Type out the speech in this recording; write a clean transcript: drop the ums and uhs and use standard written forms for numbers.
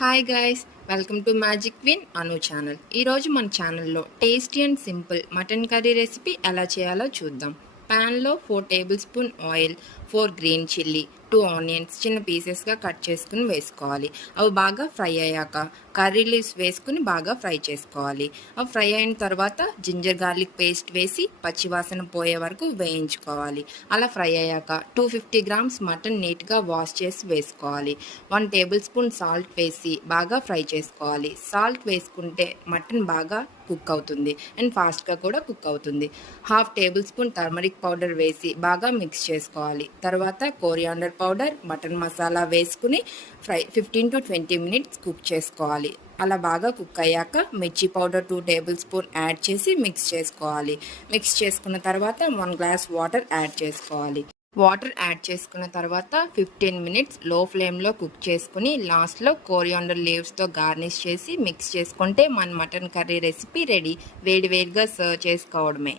Hi guys, welcome to magic win Anu channel. ఈరోజు మన ఛానల్లో tasty and simple mutton curry recipe ఎలా చేయాలో చూద్దాం. ప్యాన్లో 4 table spoon oil, 4 green chilli, 2 onions చిన్న పీసెస్గా కట్ చేసుకుని వేసుకోవాలి. అవి బాగా ఫ్రై అయ్యాక కర్రీ లీవ్స్ వేసుకుని బాగా ఫ్రై చేసుకోవాలి. అవి ఫ్రై అయిన తర్వాత జింజర్ గార్లిక్ పేస్ట్ వేసి పచ్చివాసన పోయే వరకు వేయించుకోవాలి. అలా ఫ్రై అయ్యాక 250 గ్రామ్స్ మటన్ నీట్గా వాష్ చేసి వేసుకోవాలి. 1 టేబుల్ స్పూన్ సాల్ట్ వేసి బాగా ఫ్రై చేసుకోవాలి. సాల్ట్ వేసుకుంటే మటన్ బాగా కుక్ అవుతుంది అండ్ ఫాస్ట్గా కూడా కుక్ అవుతుంది. 1/2 టేబుల్ స్పూన్ టర్మరిక్ పౌడర్ వేసి బాగా మిక్స్ చేసుకోవాలి. తర్వాత కోరియాండర్ పౌడర్, మటన్ మసాలా వేసుకుని 15 to 20 మినిట్స్ కుక్ చేసుకోవాలి. అలా బాగా కుక్ అయ్యాక మిర్చి పౌడర్ 2 టేబుల్ స్పూన్ యాడ్ చేసి మిక్స్ చేసుకోవాలి. మిక్స్ చేసుకున్న తర్వాత 1 గ్లాస్ వాటర్ యాడ్ చేసుకోవాలి. వాటర్ యాడ్ చేసుకున్న తర్వాత 15 మినిట్స్ లో ఫ్లేమ్లో కుక్ చేసుకుని లాస్ట్లో కోరియాండర్ లీవ్స్తో గార్నిష్ చేసి మిక్స్ చేసుకుంటే మన మటన్ కర్రీ రెసిపీ రెడీ. వేడివేడిగా సర్వ్ చేసుకోవడమే.